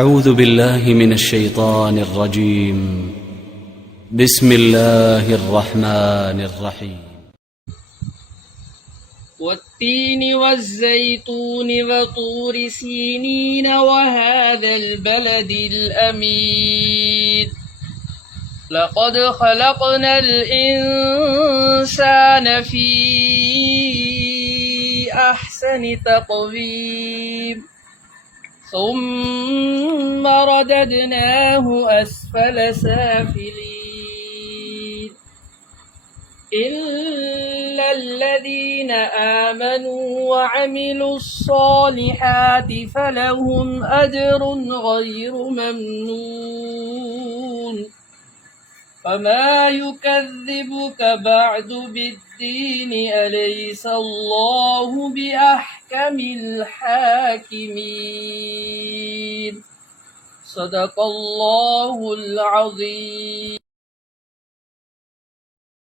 أعوذ بالله من الشيطان الرجيم. بسم الله الرحمن الرحيم. والتين والزيتون وطور سينين وهذا البلد الأمين لقد خلقنا الإنسان في أحسن تقويم ثم رددناه أسفل سافلين إلا الذين آمنوا وعملوا الصالحات فلهم أجر غير ممنون فما يكذبك بعد بالدين أليس الله بأحكم الحاكمين صدق الله العظيم.